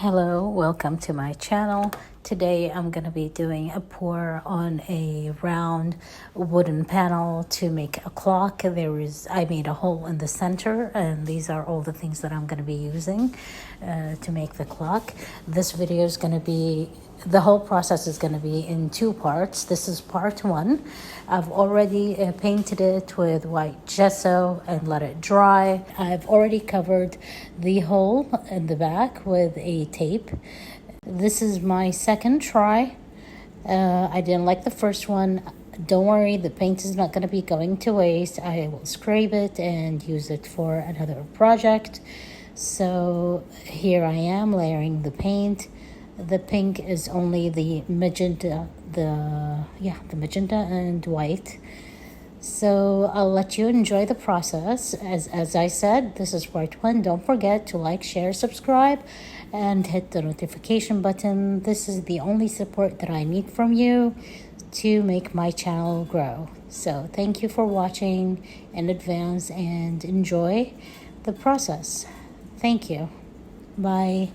Hello, welcome to my channel. Today I'm going to be doing a pour on a round wooden panel to make a clock. I made a hole in the center, and these are all the things that I'm going to be using to make the clock. This video is going to be, the whole process is going to be in two parts. This is part one. I've already painted it with white gesso and let it dry. I've already covered the hole in the back with a tape. This is my second try. I didn't like the first one. Don't worry, the paint is not going to be going to waste. I will scrape it and use it for another project. So here I am layering the paint. The pink is only the magenta, the magenta and white. So I'll let you enjoy the process. As I said, this is part one. Don't forget to like, share, subscribe, and hit the notification button. This is the only support that I need from you to make my channel grow. So thank you for watching in advance and enjoy the process. Thank you. Bye.